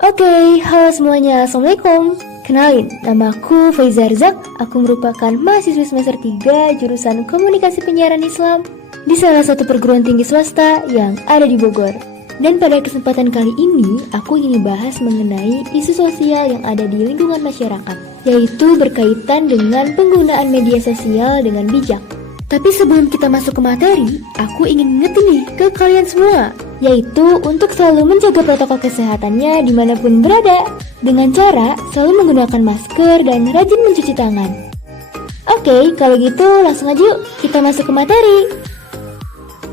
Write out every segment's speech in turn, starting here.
Halo semuanya, Assalamualaikum. Kenalin, namaku Faiza Arzak. Aku merupakan mahasiswa semester 3 jurusan Komunikasi Penyiaran Islam di salah satu perguruan tinggi swasta yang ada di Bogor. Dan pada kesempatan kali ini, aku ingin membahas mengenai isu sosial yang ada di lingkungan masyarakat, yaitu berkaitan dengan penggunaan media sosial dengan bijak. Tapi sebelum kita masuk ke materi, aku ingin ngingetin nih ke kalian semua, yaitu untuk selalu menjaga protokol kesehatannya dimanapun berada, dengan cara selalu menggunakan masker dan rajin mencuci tangan. Kalau gitu langsung aja yuk kita masuk ke materi.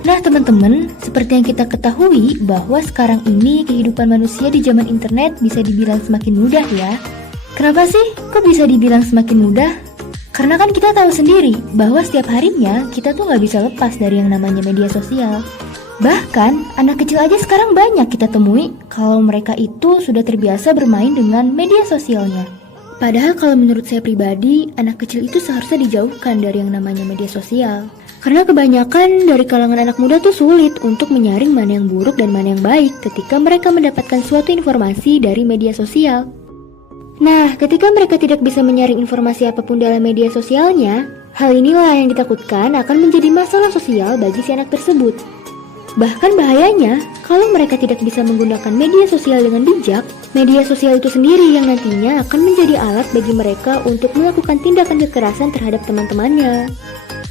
Nah teman-teman, seperti yang kita ketahui bahwa sekarang ini kehidupan manusia di zaman internet bisa dibilang semakin mudah ya. Kenapa sih kok bisa dibilang semakin mudah? Karena kan kita tahu sendiri bahwa setiap harinya kita tuh nggak bisa lepas dari yang namanya media sosial. Bahkan anak kecil aja sekarang banyak kita temui kalau mereka itu sudah terbiasa bermain dengan media sosialnya. Padahal kalau menurut saya pribadi, anak kecil itu seharusnya dijauhkan dari yang namanya media sosial. Karena kebanyakan dari kalangan anak muda tuh sulit untuk menyaring mana yang buruk dan mana yang baik ketika mereka mendapatkan suatu informasi dari media sosial. Nah, ketika mereka tidak bisa menyaring informasi apapun dalam media sosialnya, hal inilah yang ditakutkan akan menjadi masalah sosial bagi si anak tersebut. Bahkan bahayanya, kalau mereka tidak bisa menggunakan media sosial dengan bijak, media sosial itu sendiri yang nantinya akan menjadi alat bagi mereka untuk melakukan tindakan kekerasan terhadap teman-temannya.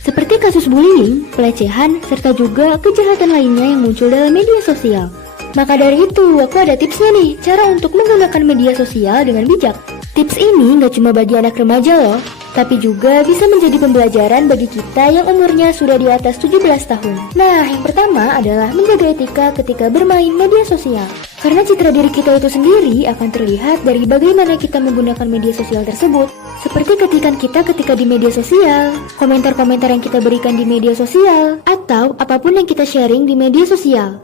Seperti kasus bullying, pelecehan, serta juga kejahatan lainnya yang muncul dalam media sosial. Maka dari itu, aku ada tipsnya nih, cara untuk menggunakan media sosial dengan bijak. Tips ini nggak cuma bagi anak remaja loh, tapi juga bisa menjadi pembelajaran bagi kita yang umurnya sudah di atas 17 tahun. Nah, yang pertama adalah menjaga etika ketika bermain media sosial. Karena citra diri kita itu sendiri akan terlihat dari bagaimana kita menggunakan media sosial tersebut. Seperti ketikan kita ketika di media sosial, komentar-komentar yang kita berikan di media sosial, atau apapun yang kita sharing di media sosial.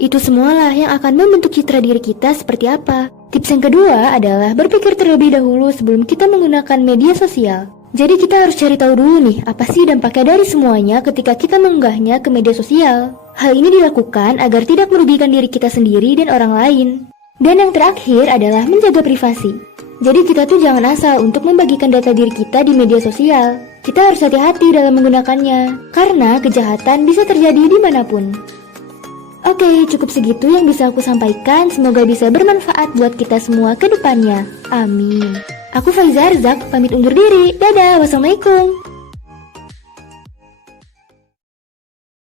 Itu semualah yang akan membentuk citra diri kita seperti apa. Tips yang kedua adalah berpikir terlebih dahulu sebelum kita menggunakan media sosial. Jadi kita harus cari tahu dulu nih, apa sih dampaknya dari semuanya ketika kita mengunggahnya ke media sosial. Hal ini dilakukan agar tidak merugikan diri kita sendiri dan orang lain. Dan yang terakhir adalah menjaga privasi. Jadi kita tuh jangan asal untuk membagikan data diri kita di media sosial. Kita harus hati-hati dalam menggunakannya, karena kejahatan bisa terjadi dimanapun. Cukup segitu yang bisa aku sampaikan. Semoga bisa bermanfaat buat kita semua ke depannya. Amin. Aku Faiza Arzak, pamit undur diri. Dadah, wassalamualaikum.